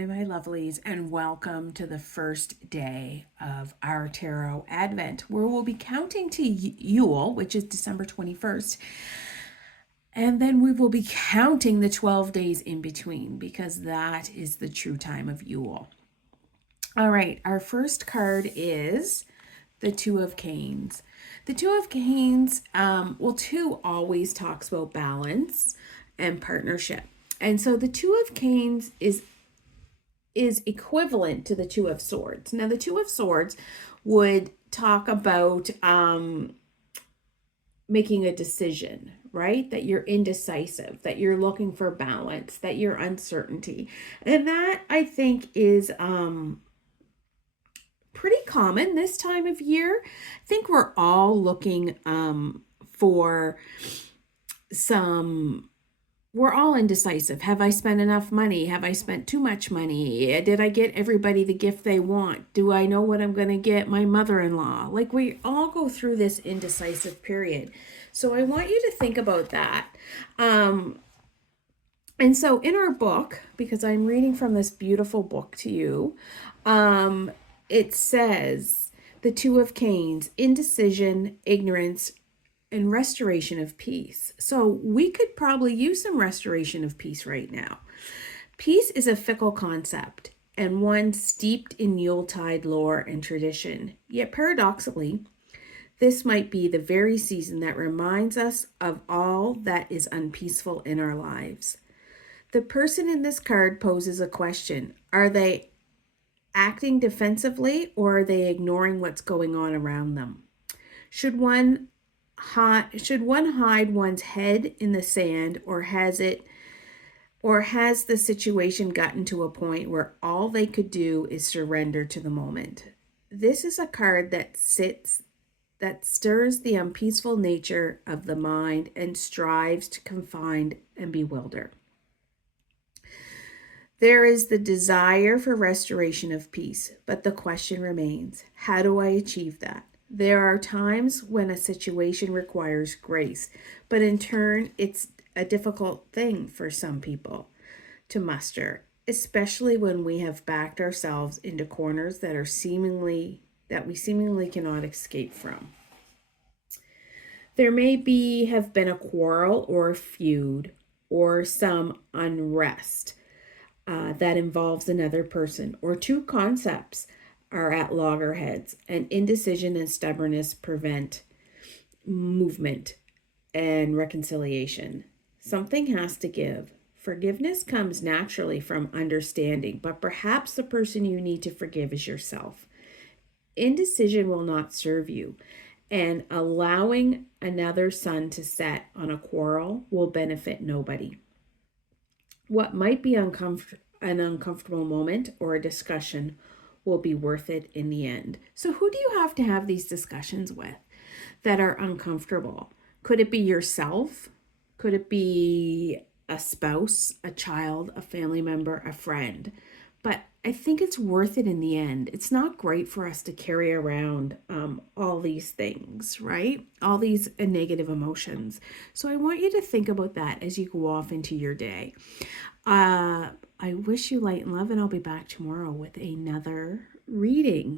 Hi, my lovelies, and welcome to the first day of our Tarot Advent, where we'll be counting to Yule, which is December 21st, and then we will be counting the 12 days in between because that is the true time of Yule. All right, our first card is the Two of Canes. The Two of Canes, two always talks about balance and partnership. And so the Two of Canes is equivalent to the Two of Swords. Now, the Two of Swords would talk about making a decision, right? That you're indecisive, that you're looking for balance, that you're uncertainty. And that, I think, is pretty common this time of year. I think we're all looking for some we're all indecisive. Have I spent enough money? Have I spent too much money? Did I get everybody the gift they want? Do I know what I'm going to get my mother-in-law? Like, we all go through this indecisive period. So I want you to think about that. And so in our book, because I'm reading from this beautiful book to you, it says the Two of Canes, indecision, ignorance, and restoration of peace. So we could probably use some restoration of peace right now. Peace is a fickle concept and one steeped in Yuletide lore and tradition. Yet paradoxically, this might be the very season that reminds us of all that is unpeaceful in our lives. The person in this card poses a question. Are they acting defensively, or are they ignoring what's going on around them? Should one hide one's head in the sand, or has the situation gotten to a point where all they could do is surrender to the moment? This is a card that stirs the unpeaceful nature of the mind and strives to confine and bewilder. There is the desire for restoration of peace, but the question remains, how do I achieve that? There are times when a situation requires grace, but in turn, it's a difficult thing for some people to muster, especially when we have backed ourselves into corners that we seemingly cannot escape from. There may have been a quarrel or a feud or some unrest that involves another person, or two concepts are at loggerheads, and indecision and stubbornness prevent movement and reconciliation. Something has to give. Forgiveness comes naturally from understanding, but perhaps the person you need to forgive is yourself. Indecision will not serve you, and allowing another sun to set on a quarrel will benefit nobody. What might be an uncomfortable moment or a discussion will be worth it in the end. So who do you have to have these discussions with that are uncomfortable? Could it be yourself? Could it be a spouse, a child, a family member, a friend? But I think it's worth it in the end. It's not great for us to carry around all these things, right? All these negative emotions. So I want you to think about that as you go off into your day. I wish you light and love, and I'll be back tomorrow with another reading.